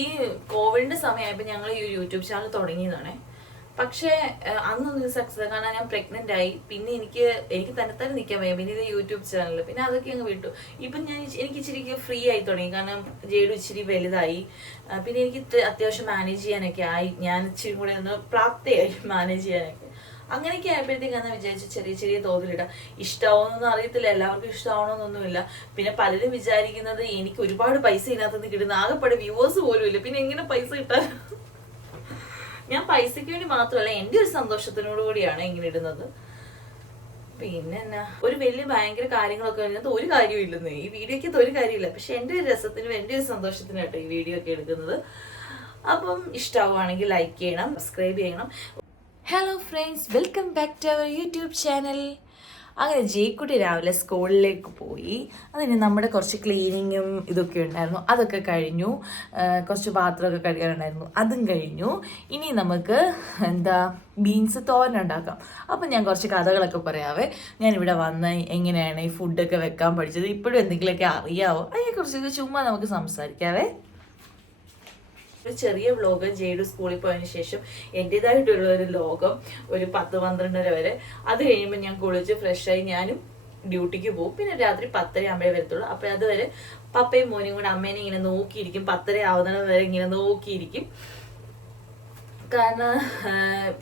ഈ കോവിഡിന്റെ സമയമായപ്പോൾ ഞങ്ങൾ ഈ യൂട്യൂബ് ചാനൽ തുടങ്ങിയതാണ്. പക്ഷേ അന്നൊന്നും ഇത് സക്സസ്, കാരണം ഞാൻ പ്രഗ്നന്റ് ആയി. പിന്നെ എനിക്ക് തന്നെ നിൽക്കാൻ വയ്യ. പിന്നെ ഇത് യൂട്യൂബ് ചാനൽ, പിന്നെ അതൊക്കെ അങ്ങ് വിട്ടു. ഇപ്പം എനിക്ക് ഇച്ചിരി ഫ്രീ ആയി തുടങ്ങി, കാരണം ജേഡു ഇച്ചിരി വലുതായി. പിന്നെ എനിക്ക് അത്യാവശ്യം മാനേജ് ചെയ്യാനൊക്കെ ആയി. ഞാൻ ഇച്ചിരി കൂടെ ഒന്ന് പ്രാപ്തിയായി മാനേജ് ചെയ്യാനൊക്കെ. അങ്ങനെയൊക്കെ ആയപ്പോഴത്തേക്കാണ് വിചാരിച്ചു ചെറിയ ചെറിയ തോതിലിടാം. ഇഷ്ടമാവുന്നൊന്നും അറിയത്തില്ല, എല്ലാവർക്കും ഇഷ്ടമാവണമെന്നൊന്നുമില്ല. പിന്നെ പലരും വിചാരിക്കുന്നത് എനിക്ക് ഒരുപാട് പൈസ ഇതിനകത്തുനിന്ന് കിട്ടുന്ന, ആകെപ്പാടെ വ്യൂവേഴ്സ് പോലും ഇല്ല, പിന്നെ എങ്ങനെ പൈസ കിട്ടാൻ. ഞാൻ പൈസയ്ക്ക് വേണ്ടി മാത്രമല്ല, എൻ്റെ ഒരു സന്തോഷത്തിനോട് കൂടിയാണ് ഇങ്ങനെ ഇടുന്നത്. പിന്നെ എന്നാ ഒരു വലിയ ഭയങ്കര കാര്യങ്ങളൊക്കെ അതിനകത്ത് ഒരു കാര്യവും ഇല്ലെന്ന്, ഈ വീഡിയോക്കകത്ത് ഒരു കാര്യമില്ല. പക്ഷെ എൻ്റെ ഒരു രസത്തിനും എൻ്റെ ഒരു സന്തോഷത്തിനായിട്ടോ ഈ വീഡിയോ ഒക്കെ എടുക്കുന്നത്. അപ്പം ഇഷ്ടമാവുകയാണെങ്കിൽ ലൈക്ക് ചെയ്യണം, സബ്സ്ക്രൈബ് ചെയ്യണം. Hello friends, welcome back to our YouTube channel. അങ്ങനെ ജയ്ക്കുട്ടി രാവിലെ സ്കൂളിലേക്ക് പോയി. അതിന് നമ്മുടെ കുറച്ച് ക്ലീനിങ്ങും ഇതൊക്കെ ഉണ്ടായിരുന്നു, അതൊക്കെ കഴിഞ്ഞു. കുറച്ച് പാത്രമൊക്കെ കഴുകാനുണ്ടായിരുന്നു, അതും കഴിഞ്ഞു. ഇനി നമുക്ക് ബീൻസ് തോരൻ ഉണ്ടാക്കാം. അപ്പം ഞാൻ കുറച്ച് കഥകളൊക്കെ പറയാവേ. ഞാനിവിടെ വന്ന് എങ്ങനെയാണ് ഈ ഫുഡൊക്കെ വെക്കാൻ പഠിച്ചത്, ഇപ്പോഴും എന്തെങ്കിലുമൊക്കെ അറിയാവോ, അതിനെക്കുറിച്ചൊക്കെ ചുമ്മാ നമുക്ക് സംസാരിക്കാവേ. ഒരു ചെറിയ വ്ലോഗ്, ജേഡു സ്കൂളിൽ പോയതിന് ശേഷം എൻ്റെതായിട്ടുള്ള ഒരു ലോകം, ഒരു 10-12 വരെ. അത് കഴിയുമ്പോൾ ഞാൻ കുളിച്ച് ഫ്രഷായി ഞാനും ഡ്യൂട്ടിക്ക് പോകും. പിന്നെ രാത്രി 10:30 ആകുമ്പോഴേ വരത്തുള്ളൂ. അപ്പോൾ അതുവരെ പപ്പയും മോനും കൂടെ അമ്മേനെ ഇങ്ങനെ നോക്കിയിരിക്കും. 10:30 ആവുന്നത് വരെ ഇങ്ങനെ നോക്കിയിരിക്കും. കാരണം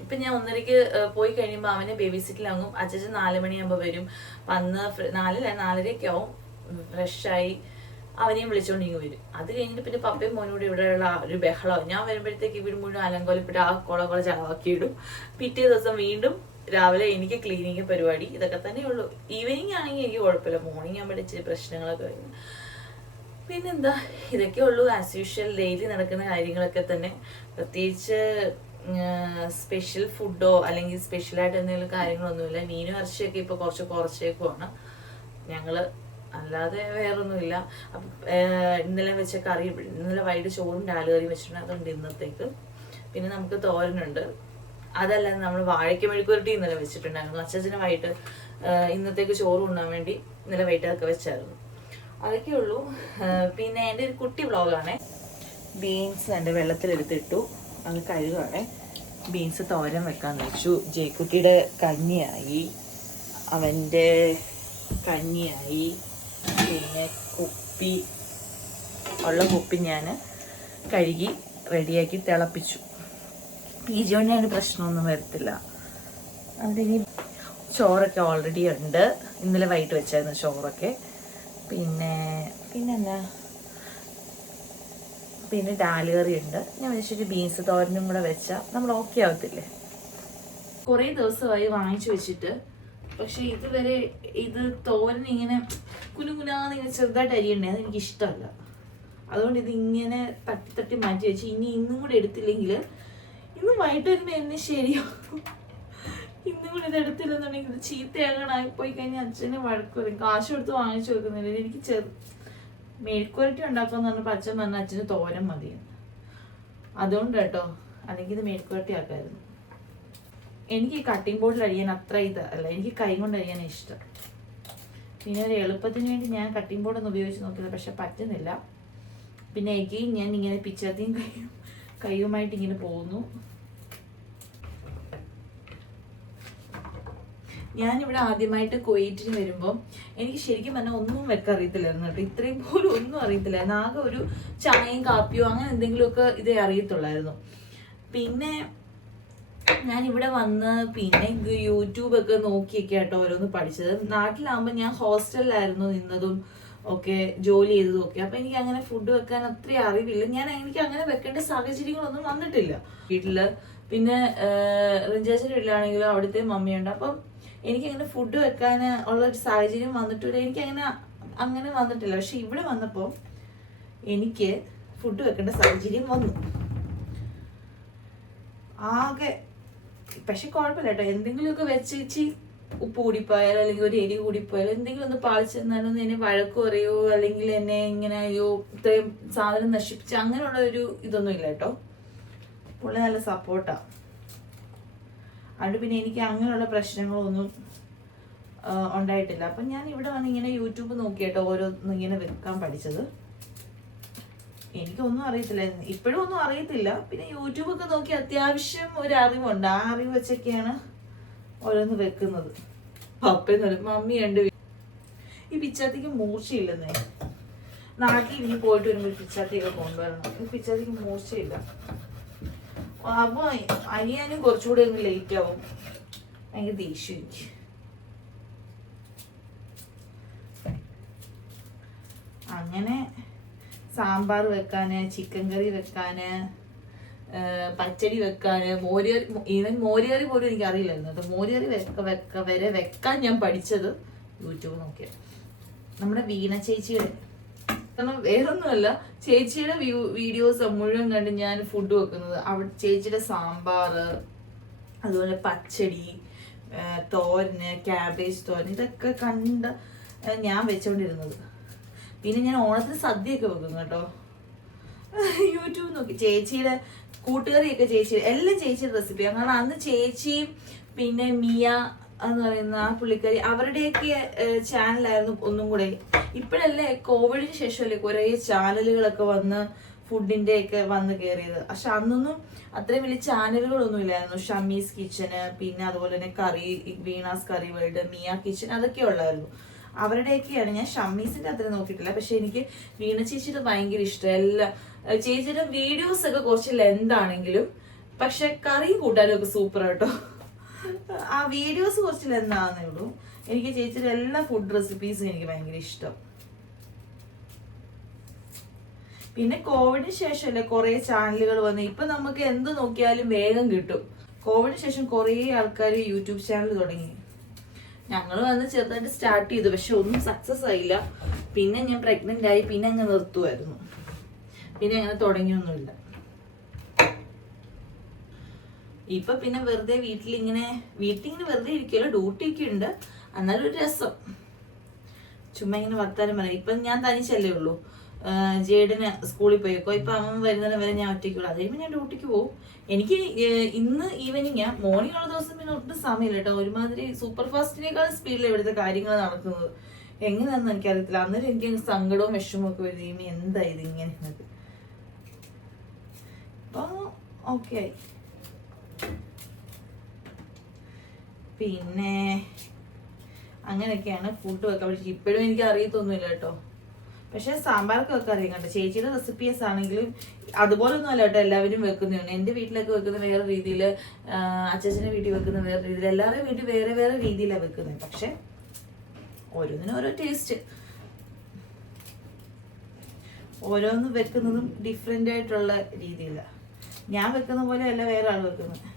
ഇപ്പം ഞാൻ 1:30 പോയി കഴിയുമ്പോൾ അവനെ ബേബി സിറ്റിലാകും. അച്ഛൻ 4 മണിയാകുമ്പോൾ വരും. വന്ന് 4:30 ആവും ഫ്രഷായി അവനെയും വിളിച്ചോണ്ട് ഇങ്ങ് വരും. അത് കഴിഞ്ഞിട്ട് പിന്നെ പപ്പയും മോനും കൂടി ഇവിടെയുള്ള ഒരു ബഹളമാണ്. ഞാൻ വരുമ്പോഴത്തേക്ക് വീട് മുഴുവൻ അലങ്കോലപ്പെട്ട് ആ കുള ചളവാക്കി ഇടും. പിറ്റേ ദിവസം വീണ്ടും രാവിലെ എനിക്ക് ക്ലീനിങ് പരിപാടി, ഇതൊക്കെ തന്നെ ഉള്ളൂ. ഈവനിങ് ആണെങ്കിൽ എനിക്ക് കുഴപ്പമില്ല, മോർണിംഗ് ആകുമ്പോൾ ഇച്ചിരി പ്രശ്നങ്ങളൊക്കെ വരും. പിന്നെന്താ, ഇതൊക്കെ ഉള്ളൂ. ആസ് യൂഷ്വൽ ഡെയിലി നടക്കുന്ന കാര്യങ്ങളൊക്കെ തന്നെ. പ്രത്യേകിച്ച് സ്പെഷ്യൽ ഫുഡോ അല്ലെങ്കിൽ സ്പെഷ്യലായിട്ട് എന്തെങ്കിലും കാര്യങ്ങളൊന്നുമില്ല. മീനും ഇറച്ചിയൊക്കെ ഇപ്പോൾ കുറച്ചേക്കുമാണ് ഞങ്ങൾ, അല്ലാതെ വേറൊന്നുമില്ല. അപ്പം ഇന്നലെ വെച്ച കറി, ഇന്നലെ വൈകിട്ട് ചോറും ഡാലുകറിയും വെച്ചിട്ടുണ്ട്, അതുകൊണ്ട് ഇന്നത്തേക്ക്. പിന്നെ നമുക്ക് തോരനുണ്ട്. അതല്ലാതെ നമ്മൾ വാഴയ്ക്ക മെഴുക്കുവരട്ടി ഇന്നലെ വെച്ചിട്ടുണ്ടായിരുന്നു. അച്ഛന് വൈകിട്ട് ഇന്നത്തേക്ക് ചോറ് ഉണ്ണാൻ വേണ്ടി ഇന്നലെ വൈകിട്ടൊക്കെ വെച്ചായിരുന്നു. അതൊക്കെ ഉള്ളൂ. പിന്നെ എൻ്റെ ഒരു കുട്ടി വ്ളോഗാണേ. ബീൻസ് എൻ്റെ വെള്ളത്തിലെടുത്തിട്ടു, അത് കഴുകുകയാണേ. ബീൻസ് തോരൻ വെക്കാന്ന് വെച്ചു. ജയ്ക്കുട്ടിയുടെ കഞ്ഞിയായി, അവൻ്റെ കഞ്ഞിയായി. പിന്നെ കുപ്പി ഞാൻ കഴുകി റെഡിയാക്കി തിളപ്പിച്ചു. പീജോണിന് പ്രശ്നമൊന്നും വരത്തില്ല. അതിന് ചോറൊക്കെ ഓൾറെഡി ഉണ്ട്, ഇന്നലെ വൈകിട്ട് വെച്ചായിരുന്നു ചോറൊക്കെ. പിന്നെന്താ, പിന്നെ ഡാലുകറി ഉണ്ട്. ഞാൻ വെച്ചിട്ട് ബീൻസ് തോരനും കൂടെ വെച്ചാൽ നമ്മൾ ഓക്കെ ആവത്തില്ലേ. കുറേ ദിവസമായി വാങ്ങിച്ചു വെച്ചിട്ട്, പക്ഷെ ഇതുവരെ ഇത് തോരൻ ഇങ്ങനെ കുനുകുനാന്നിങ്ങനെ ചെറുതായിട്ട് അരിയണ്ടേ, അതെനിക്ക് ഇഷ്ടമല്ല. അതുകൊണ്ട് ഇത് ഇങ്ങനെ തട്ടി മാറ്റി വെച്ച് ഇന്നും കൂടെ എടുത്തില്ലെങ്കിൽ ഇന്ന് വൈകിട്ട് വരുമ്പോൾ എന്നെ ശരിയാവും. ഇന്നും കൂടെ ഇത് എടുത്തില്ലെന്നുണ്ടെങ്കിൽ ഇത് ചീത്തയാകാനായിപ്പോയി കഴിഞ്ഞാൽ അച്ഛനെ വഴക്ക് വരും. കാശ് കൊടുത്ത് വാങ്ങിച്ചു വെക്കുന്നില്ല. എനിക്ക് മെഴുക്കുവരട്ടി ഉണ്ടാക്കാന്ന് പറഞ്ഞപ്പോൾ അച്ഛൻ പറഞ്ഞ അച്ഛന് തോരൻ മതിയെന്ന്. അതുകൊണ്ട് കേട്ടോ, അല്ലെങ്കിൽ ഇത് മെഴുക്കുവരട്ടി ആക്കായിരുന്നു. എനിക്ക് ഈ കട്ടിംഗ് ബോർഡിൽ അരിയാൻ അത്ര ഇതല്ല, എനിക്ക് കൈ കൊണ്ട് അരിയാനാണ് ഇഷ്ടം. പിന്നെ ഒരു എളുപ്പത്തിന് വേണ്ടി ഞാൻ കട്ടിംഗ് ബോർഡൊന്നും ഉപയോഗിച്ച് നോക്കിയത്, പക്ഷെ പറ്റുന്നില്ല. പിന്നെ എഗെയിൻ ഞാൻ ഇങ്ങനെ പിച്ചത്തിയും കൈയുമായിട്ട് ഇങ്ങനെ പോകുന്നു. ഞാനിവിടെ ആദ്യമായിട്ട് കുവൈറ്റിന് വരുമ്പോൾ എനിക്ക് ശരിക്കും പറഞ്ഞാൽ ഒന്നും വെക്കാൻ അറിയത്തില്ലായിരുന്നു കേട്ടോ. ഇത്രയും പോലും ഒന്നും അറിയത്തില്ലായിരുന്നു. ആകെ ഒരു ചായയും കാപ്പിയോ അങ്ങനെ എന്തെങ്കിലുമൊക്കെ ഇതേ അറിയത്തുള്ളായിരുന്നു. പിന്നെ ഞാനിവിടെ വന്ന് പിന്നെ യൂട്യൂബൊക്കെ നോക്കിയൊക്കെ ആട്ടോ ഓരോന്ന് പഠിച്ചത്. നാട്ടിലാകുമ്പോൾ ഞാൻ ഹോസ്റ്റലിലായിരുന്നു നിന്നതും ഒക്കെ, ജോലി ചെയ്തതും ഒക്കെ. അപ്പം എനിക്ക് അങ്ങനെ ഫുഡ് വെക്കാൻ അത്ര അറിവില്ല. എനിക്ക് അങ്ങനെ വെക്കേണ്ട സാഹചര്യങ്ങളൊന്നും വന്നിട്ടില്ല വീട്ടില്. പിന്നെ റിഞ്ചാച്ചിൻ്റെ വീട്ടിലാണെങ്കിലും അവിടുത്തെ മമ്മിയുണ്ട്. അപ്പം എനിക്കങ്ങനെ ഫുഡ് വെക്കാൻ ഉള്ള ഒരു സാഹചര്യം വന്നിട്ടില്ല, അങ്ങനെ വന്നിട്ടില്ല. പക്ഷെ ഇവിടെ വന്നപ്പോൾ എനിക്ക് ഫുഡ് വെക്കേണ്ട സാഹചര്യം വന്നു ആകെ. പക്ഷെ കുഴപ്പമില്ല കേട്ടോ, എന്തെങ്കിലുമൊക്കെ വെച്ച് ഉപ്പ് കൂടിപ്പോയാലോ അല്ലെങ്കിൽ ഒരു എരി കൂടിപ്പോയാലോ എന്തെങ്കിലും ഒന്ന് പാളിച്ചെന്നാലൊന്നും എന്നെ വഴക്ക് പറയോ അല്ലെങ്കിൽ എന്നെ ഇങ്ങനെ അയ്യോ ഇത്രയും സാധനം നശിപ്പിച്ച് അങ്ങനെയുള്ള ഒരു ഇതൊന്നും ഇല്ല കേട്ടോ. പുള്ളി നല്ല സപ്പോർട്ടാണ്. അതുകൊണ്ട് പിന്നെ എനിക്ക് അങ്ങനെയുള്ള പ്രശ്നങ്ങളൊന്നും ഉണ്ടായിട്ടില്ല. അപ്പം ഞാൻ ഇവിടെ വന്ന് ഇങ്ങനെ യൂട്യൂബ് നോക്കിയിട്ടോ ഓരോന്നും ഇങ്ങനെ വെക്കാൻ പഠിച്ചത്. എനിക്കൊന്നും അറിയത്തില്ലായിരുന്നു, ഇപ്പോഴും ഒന്നും അറിയത്തില്ല. പിന്നെ യൂട്യൂബൊക്കെ നോക്കി അത്യാവശ്യം ഒരു അറിവുണ്ട്. ആ അറിവ് വെച്ചൊക്കെയാണ് ഓരോന്ന് വെക്കുന്നത്. പപ്പയെന്ന് പറയും മമ്മിയുണ്ട്. ഈ പിച്ചാത്തിക്ക് മൂർച്ചയില്ലെന്നേ. നാട്ടിൽ ഇനി പോയിട്ട് വരുമ്പോൾ പിച്ചാത്തിയൊക്കെ കൊണ്ടുവരണം. ഈ പിച്ചാത്തിക്ക് മൂർച്ചയില്ല. അപ്പൊ അനിയാനും കുറച്ചുകൂടെ ഒന്ന് ലേറ്റ് ആവും. ഭയങ്കര ദേഷ്യം എനിക്ക്. അങ്ങനെ സാമ്പാർ വെക്കാന്, ചിക്കൻ കറി വെക്കാന്, പച്ചടി വെക്കാന്, മോരുകറി, ഈവൻ മോരുകറി പോലും എനിക്ക് അറിയില്ലായിരുന്നു കേട്ടോ. മോരുകറി വരെ വെക്കാൻ ഞാൻ പഠിച്ചത് യൂട്യൂബ് നോക്കിയാണ്. നമ്മുടെ വീണ ചേച്ചിയുടെ, കാരണം വേറൊന്നുമല്ല, ചേച്ചിയുടെ വീഡിയോസ് മുഴുവൻ കണ്ട് ഞാൻ ഫുഡ് വെക്കുന്നത്. അവിടെ ചേച്ചിയുടെ സാമ്പാർ, അതുപോലെ പച്ചടി, തോരന്, ക്യാബേജ് തോരൻ, ഇതൊക്കെ കണ്ട് ഞാൻ വെച്ചോണ്ടിരുന്നത്. പിന്നെ ഞാൻ ഓണത്തിന് സദ്യയൊക്കെ വെക്കും കേട്ടോ, യൂട്യൂബ് നോക്കി. ചേച്ചിയുടെ കൂട്ടുകറിയൊക്കെ എല്ലാം ചേച്ചിയുടെ റെസിപ്പിയാണ്. കാരണം അന്ന് ചേച്ചിയും പിന്നെ മിയ എന്ന് പറയുന്ന ആ പുള്ളിക്കാരി, അവരുടെയൊക്കെ ചാനലായിരുന്നു ഒന്നും കൂടെ. ഇപ്പോഴല്ലേ കോവിഡിന് ശേഷമല്ലേ കുറേ ചാനലുകളൊക്കെ വന്ന് ഫുഡിന്റെ ഒക്കെ വന്ന് കയറിയത്. പക്ഷെ അന്നൊന്നും അത്രയും വലിയ ചാനലുകളൊന്നും ഇല്ലായിരുന്നു. ഷമീസ് കിച്ചന്, പിന്നെ അതുപോലെ തന്നെ curry, Veena's curry world, Mia kitchen, അതൊക്കെ ഉള്ളായിരുന്നു. അവരുടെയൊക്കെയാണ്. ഞാൻ ഷമ്മീസിന്റെ അത്ര നോക്കിയിട്ടില്ല. പക്ഷെ എനിക്ക് വീണ ചേച്ചിയുടെ ഭയങ്കര ഇഷ്ടം. എല്ലാ ചേച്ചിയുടെ വീഡിയോസ് ഒക്കെ കുറച്ച് ലെന്ത് ആണെങ്കിലും പക്ഷെ കറിയും കൂട്ടാനും ഒക്കെ സൂപ്പർ കേട്ടോ. ആ വീഡിയോസ് കുറച്ച് ലെന്ത് ആണെന്നേ ഉള്ളൂ. എനിക്ക് ചേച്ചിയുടെ എല്ലാ ഫുഡ് റെസിപ്പീസും എനിക്ക് ഭയങ്കര ഇഷ്ടം. പിന്നെ കോവിഡിന് ശേഷമല്ലേ കുറെ ചാനലുകൾ വന്ന്. ഇപ്പൊ നമുക്ക് എന്ത് നോക്കിയാലും വേഗം കിട്ടും. കോവിഡിന് ശേഷം കുറെ ആൾക്കാർ യൂട്യൂബ് ചാനൽ തുടങ്ങി. ഞങ്ങൾ വന്ന് ചെറുതായിട്ട് സ്റ്റാർട്ട് ചെയ്തു, പക്ഷെ ഒന്നും സക്സസ് ആയില്ല. പിന്നെ ഞാൻ പ്രഗ്നന്റ് ആയി, പിന്നെ അങ്ങ് നിർത്തുമായിരുന്നു. പിന്നെ അങ്ങനെ തുടങ്ങിയൊന്നുമില്ല. ഇപ്പൊ പിന്നെ വെറുതെ വീട്ടിലിങ്ങനെ വെറുതെ ഇരിക്കുമല്ലോ, ഡ്യൂട്ടി ഒക്കെ ഉണ്ട്, എന്നാലും ഒരു രസം ചുമ്മാ ഇങ്ങനെ വർത്താനം പറയാം. ഇപ്പൊ ഞാൻ തനിച്ചല്ലേ ഉള്ളൂ. ജേഡിന് സ്കൂളിൽ പോയിക്കോ. ഇപ്പൊ അവൻ വരുന്നതിന് വരെ ഞാൻ ഒറ്റയ്ക്കുള്ളൂ. അത് കഴിയുമ്പോൾ ഞാൻ ഡ്യൂട്ടിക്ക് പോകും. എനിക്ക് ഇന്ന് ഈവനിങ്, മോർണിംഗ് ഉള്ള ദിവസം പിന്നെ ഒട്ടും സമയമില്ല കേട്ടോ. ഒരുമാതിരി സൂപ്പർ ഫാസ്റ്റിനേക്കാൾ സ്പീഡിൽ ഇവിടുത്തെ കാര്യങ്ങൾ നടക്കുന്നത്. എങ്ങനെയാണെന്ന് എനിക്കറിയത്തില്ല. അന്നേരം എനിക്ക് സങ്കടവും വിഷമവും ഒക്കെ വരുകയും എന്താ ഇത് ഇങ്ങനെ. അപ്പൊ ഓക്കെ ആയി. പിന്നെ അങ്ങനെയൊക്കെയാണ് ഫുഡ് വെക്കാൻ. പക്ഷെ ഇപ്പോഴും എനിക്ക് അറിയത്തൊന്നുമില്ല കേട്ടോ. പക്ഷെ സാമ്പാറൊക്കെ വെക്കാൻ അറിയാം കേട്ടോ. ചേച്ചിയുടെ റെസിപ്പീസ് ആണെങ്കിലും അതുപോലൊന്നും അല്ല കേട്ടോ എല്ലാവരും വെക്കുന്നതാണ്. എൻ്റെ വീട്ടിലൊക്കെ വെക്കുന്ന വേറെ രീതിയിൽ, അച്ഛൻ്റെ വീട്ടിൽ വെക്കുന്ന വേറെ രീതിയിൽ, എല്ലാവരുടെയും വീട്ടിൽ വേറെ വേറെ രീതിയിലാണ് വെക്കുന്നത്. പക്ഷെ ഓരോന്നിനും ഓരോ ടേസ്റ്റ്. ഓരോന്ന് വെക്കുന്നതും ഡിഫറെൻ്റ് ആയിട്ടുള്ള രീതിയിലാണ്. ഞാൻ വെക്കുന്ന പോലെ അല്ല വേറെ ആൾ വെക്കുന്നത്.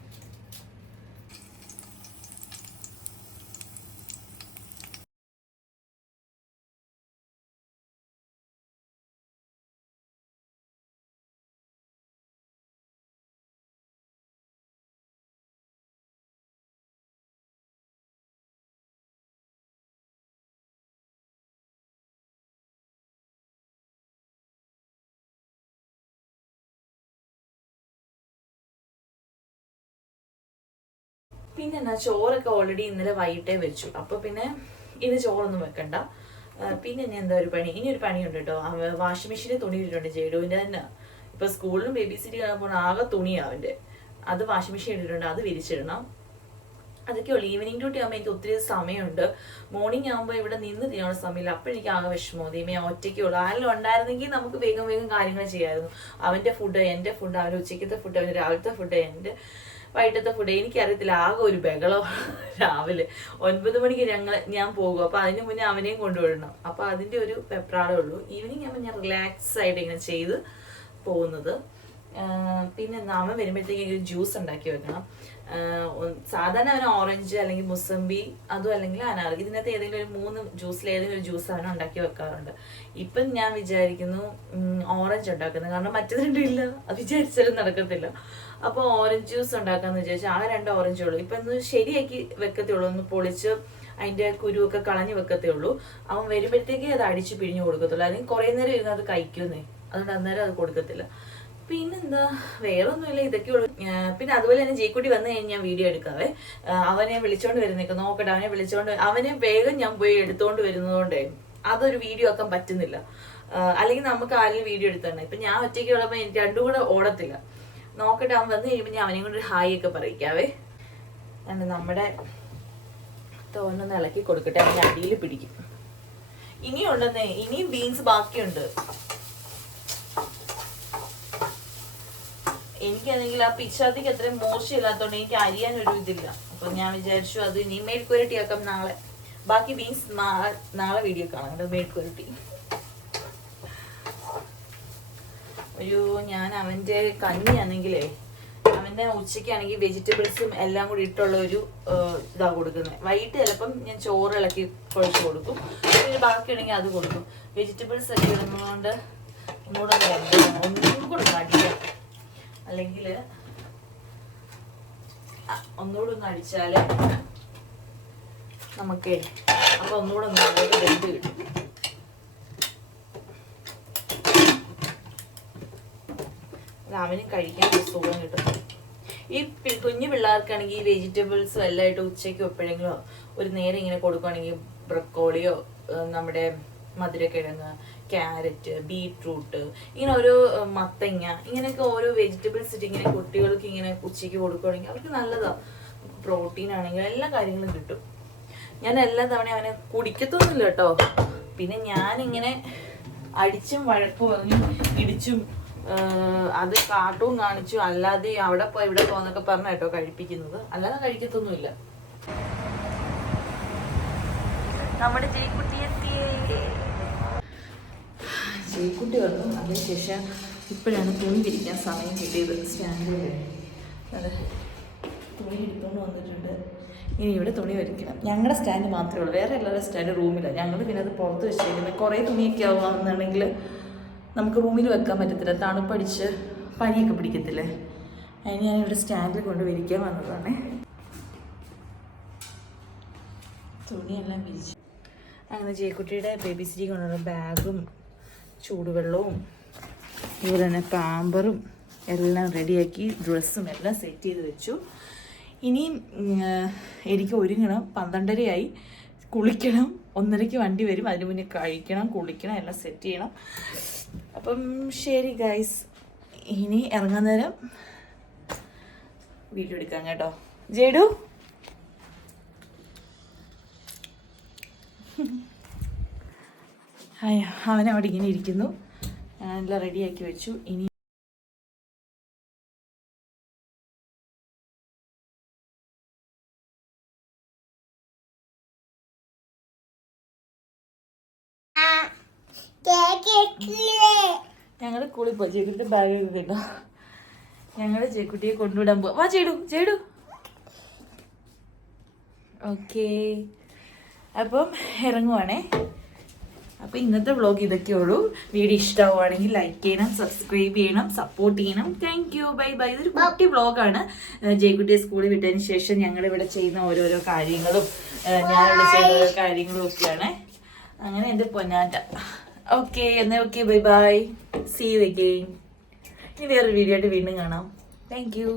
പിന്നെ എന്നാ, ചോറൊക്കെ ഓൾറെഡി ഇന്നലെ വൈകിട്ടേ വെച്ചു. അപ്പൊ പിന്നെ ഇന്ന് ചോറൊന്നും വെക്കണ്ട. പിന്നെ ഇനി എന്താ ഒരു പണി, ഇനി ഒരു പണിയുണ്ട് കേട്ടോ. വാഷിംഗ് മെഷീനിൽ തുണി ഇട്ടിട്ടുണ്ട് ജേഡുവിന്റെ തന്നെ. ഇപ്പൊ സ്കൂളിലും ബേബി സിറ്റി കാണാൻ പോണ ആകെ തുണിയാ അവന്റെ. അത് വാഷിംഗ് മെഷീൻ ഇട്ടിട്ടുണ്ട്, അത് വിരിച്ചിടണം. അതൊക്കെ ഉള്ളു. ഈവനിങ് ഡ്യൂട്ടി ആകുമ്പോൾ എനിക്ക് ഒത്തിരി സമയമുണ്ട്. മോർണിംഗ് ആകുമ്പോൾ ഇവിടെ നിന്ന് ചെയ്യാനുള്ള സമയമില്ല. അപ്പോൾ എനിക്ക് ആകെ വിഷമോ, ദീമേ ഒറ്റയ്ക്കുള്ളൂ. ആരെങ്കിലും ഉണ്ടായിരുന്നെങ്കിൽ നമുക്ക് വേഗം വേഗം കാര്യങ്ങൾ ചെയ്യാമായിരുന്നു. അവന്റെ ഫുഡ്, എൻ്റെ ഫുഡ്, അവൻ്റെ ഉച്ചയ്ക്കത്തെ ഫുഡ്, അവൻ്റെ രാവിലത്തെ ഫുഡ്, എൻ്റെ വൈകിട്ടത്തെ ഫുഡ്. എനിക്കറിയത്തില്ല, ആകെ ഒരു ബഹളം. രാവിലെ 9 മണിക്ക് ഞാൻ പോകും. അപ്പൊ അതിന് മുന്നേ അവനെയും കൊണ്ടുവിടണം. അപ്പൊ അതിന്റെ ഒരു വെപ്രാളേ ഉള്ളൂ. ഈവനിങ് ആകുമ്പോൾ ഞാൻ റിലാക്സ് ആയിട്ട് ഇങ്ങനെ ചെയ്ത് പോകുന്നത്. പിന്നെ അവൻ വരുമ്പോഴത്തേക്ക് ഒരു ജ്യൂസ് ഉണ്ടാക്കി വെക്കണം. സാധാരണ അവന് ഓറഞ്ച് അല്ലെങ്കിൽ മുസമ്പി, അതും അല്ലെങ്കിൽ അനാർ, ഇതിനകത്ത് ഏതെങ്കിലും ഒരു 3 ജ്യൂസിൽ ഏതെങ്കിലും ഒരു ജ്യൂസ് അവന് ഉണ്ടാക്കി വെക്കാറുണ്ട്. ഇപ്പം ഞാൻ വിചാരിക്കുന്നു ഓറഞ്ച് ഉണ്ടാക്കുന്നത്, കാരണം മറ്റു രണ്ടും ഇല്ല, അത് വിചാരിച്ചാലും നടക്കത്തില്ല. അപ്പോൾ ഓറഞ്ച് ജ്യൂസ് ഉണ്ടാക്കാന്ന് വിചാരിച്ചാൽ ആകെ 2 ഓറഞ്ചേ ഉള്ളൂ. ഇപ്പം ഒന്ന് ശരിയാക്കി വെക്കത്തേ ഉള്ളൂ, ഒന്ന് പൊളിച്ച് അതിൻ്റെ കുരുവൊക്കെ കളഞ്ഞ് വെക്കത്തേ ഉള്ളൂ. അവൻ വരുമ്പോഴത്തേക്ക് അത് അടിച്ച് പിഴിഞ്ഞ് കൊടുക്കത്തുള്ളൂ. അല്ലെങ്കിൽ കുറേ നേരം ഇരുന്ന് അത് കഴിക്കുന്നേ, അതുകൊണ്ട് അന്നേരം അത് കൊടുക്കത്തില്ല. പിന്നെന്താ, വേറെ ഒന്നുമില്ല, ഇതൊക്കെയുള്ളൂ. പിന്നെ അതുപോലെ തന്നെ ജയ്ക്കുട്ടി വന്നു കഴിഞ്ഞ് ഞാൻ വീഡിയോ എടുക്കാവേ. അവനെ വിളിച്ചോണ്ട് വരുന്നേക്ക് നോക്കട്ടെ. അവനെ വേഗം ഞാൻ പോയി എടുത്തോണ്ട് വരുന്നതുകൊണ്ടേ അതൊരു വീഡിയോ ആക്കാൻ പറ്റുന്നില്ല. അല്ലെങ്കിൽ നമുക്ക് ആരെങ്കിലും വീഡിയോ എടുത്താണ്. ഇപ്പം ഞാൻ ഒറ്റയ്ക്ക് ഉള്ളപ്പോൾ എനിക്ക് രണ്ടും കൂടെ ഓടത്തില്ല. നോക്കട്ടെ, അവൻ വന്ന് കഴിയുമ്പോൾ ഞാൻ അവനെയും കൊണ്ട് ഒരു ഹായ് ഒക്കെ പറയിക്കാവേ. നമ്മുടെ തോന്നൊന്ന് ഇളക്കി കൊടുക്കട്ടെ, അവൻ്റെ അടിയിൽ പിടിക്കും. ഇനിയുണ്ടെന്നേ, ഇനിയും ബീൻസ് ബാക്കിയുണ്ട്. എനിക്കാണെങ്കിൽ ആ പിച്ചാത്തിക്ക് അത്രയും മോശമില്ലാത്തതുകൊണ്ട് എനിക്ക് അരിയാനൊരു ഇതില്ല. അപ്പം ഞാൻ വിചാരിച്ചു അത് ഇനി മെഴുക്കുരട്ടിയാക്കാം നാളെ. ബാക്കി ബീൻസ് നാളെ വീഡിയോ കാണാം കേട്ടോ. മെഴുക്കുരട്ടി ഞാൻ അവൻ്റെ കഞ്ഞിയാണെങ്കിലേ, അവൻ്റെ ഉച്ചയ്ക്കാണെങ്കിൽ വെജിറ്റബിൾസും എല്ലാം കൂടി ഇട്ടുള്ള ഒരു ഇതാ കൊടുക്കുന്നത്. വൈകിട്ട് ചിലപ്പം ഞാൻ ചോറ് ഇളക്കി കുഴച്ച് കൊടുക്കും. പിന്നെ ബാക്കിയാണെങ്കിൽ അത് കൊടുക്കും. വെജിറ്റബിൾസ് ഒക്കെ ഇടുന്നതുകൊണ്ട് ഒന്നും കൂടെ അടിക്കാം. അല്ലെങ്കിൽ ഒന്നുകൂടെ ഒന്ന് അടിച്ചാൽ നമുക്ക് അപ്പം ഒന്നുകൂടെ ഒന്ന് വെന്ത് കിട്ടും. അവനും കഴിക്കാൻ സുഖം കിട്ടും. ഈ കുഞ്ഞു പിള്ളേർക്കാണെങ്കിൽ ഈ വെജിറ്റബിൾസും എല്ലായിട്ട് ഉച്ചയ്ക്കോ എപ്പോഴെങ്കിലോ ഒരു നേരം ഇങ്ങനെ കൊടുക്കുകയാണെങ്കിൽ ബ്രക്കോളിയോ, നമ്മുടെ മധുരക്കിഴങ്ങ്, ക്യാരറ്റ്, ബീട്രൂട്ട്, ഇങ്ങനെ ഓരോ മത്തങ്ങ, ഇങ്ങനെയൊക്കെ ഓരോ വെജിറ്റബിൾസ് ഇട്ട് ഇങ്ങനെ കുട്ടികൾക്ക് ഇങ്ങനെ ഉച്ചയ്ക്ക് കൊടുക്കുകയാണെങ്കിൽ അവർക്ക് നല്ലതാണ്. പ്രോട്ടീൻ ആണെങ്കിലും എല്ലാ കാര്യങ്ങളും കിട്ടും. ഞാൻ എല്ലാ തവണയും അവനെ കുടിക്കത്തൊന്നുമില്ല കേട്ടോ. പിന്നെ ഞാനിങ്ങനെ അടിച്ചും വഴക്കും പറഞ്ഞു ഇടിച്ചും അത് കാർട്ടൂൺ കാണിച്ചു, അല്ലാതെ അവിടെ പോ ഇവിടെ പോന്നൊക്കെ പറഞ്ഞ കേട്ടോ കഴിപ്പിക്കുന്നത്. അല്ലാതെ കഴിക്കത്തൊന്നുമില്ല. നമ്മുടെ ജയ്ക്കുട്ടി വന്നു. അതിനുശേഷം ഇപ്പോഴാണ് തുണി വിരിക്കാൻ സമയം കിട്ടിയത്. സ്റ്റാൻഡിൽ അതെ തുണി എടുത്തുകൊണ്ട് വന്നിട്ടുണ്ട്. ഇനി ഇവിടെ തുണി വരിക്കണം. ഞങ്ങളുടെ സ്റ്റാൻഡ് മാത്രമേ ഉള്ളൂ, വേറെ എല്ലാവരുടെ സ്റ്റാൻഡ് റൂമിലാണ്. ഞങ്ങൾ പിന്നെ അത് പുറത്ത് വെച്ചേക്കുന്നത്. കുറേ തുണിയൊക്കെ ആവുകയാണെന്നുണ്ടെങ്കിൽ നമുക്ക് റൂമിൽ വെക്കാൻ പറ്റത്തില്ല, തണുപ്പടിച്ച് പനിയൊക്കെ പിടിക്കത്തില്ലേ. അതിന് ഞാനിവിടെ സ്റ്റാൻഡിൽ കൊണ്ട് വിരിക്കാൻ വന്നതാണ്. തുണിയെല്ലാം വിരിച്ചു. അങ്ങനെ ജയ്ക്കുട്ടിയുടെ ബേബി സിറ്റി കൊണ്ടുള്ള ബാഗും ചൂടുവെള്ളവും അതുപോലെ തന്നെ പാമ്പറും എല്ലാം റെഡിയാക്കി, ഡ്രസ്സും എല്ലാം സെറ്റ് ചെയ്ത് വെച്ചു. ഇനിയും എനിക്ക് ഒരുങ്ങണം. 12:30 കുളിക്കണം. 1:30 വണ്ടി വരും. അതിന് മുന്നേ കഴിക്കണം, കുളിക്കണം, എല്ലാം സെറ്റ് ചെയ്യണം. അപ്പം ശരി ഗൈസ്, ഇനി ഇറങ്ങാൻ നേരം വീഡിയോ എടുക്കാം കേട്ടോ. ജേഡു അവനവിടെ ഇങ്ങനെ ഇരിക്കുന്നു. എല്ലാം റെഡിയാക്കി വെച്ചു. ഇനി ഞങ്ങൾ സ്കൂളിൽ പോയി. ജേക്കുട്ടിയുടെ ബാഗ് കിട്ടില്ല. ഞങ്ങൾ ജേക്കുട്ടിയെ കൊണ്ടുവിടാൻ പോവാ. വാ ചേടു. ഓക്കെ, അപ്പം ഇറങ്ങുവാണേ. അപ്പം ഇന്നത്തെ വ്ളോഗ് ഇതൊക്കെയുള്ളൂ. വീഡിയോ ഇഷ്ടമാവുകയാണെങ്കിൽ ലൈക്ക് ചെയ്യണം, സബ്സ്ക്രൈബ് ചെയ്യണം, സപ്പോർട്ട് ചെയ്യണം. Thank you, bye bye. ഇതൊരു കുട്ടി വ്ളോഗാണ്. ജയ്ക്കുട്ടിയെ സ്കൂളിൽ വിട്ടതിന് ശേഷം ഞങ്ങളിവിടെ ചെയ്യുന്ന ഓരോരോ കാര്യങ്ങളും ഞാനിവിടെ ചെയ്യുന്ന ഓരോ കാര്യങ്ങളും ഒക്കെയാണ്. അങ്ങനെ എൻ്റെ പൊന്നാറ്റ. ഓക്കെ, എന്നാൽ okay, bye bye. See you again. ഇനി വേറൊരു വീഡിയോ ആയിട്ട് വീണ്ടും കാണാം. Thank U.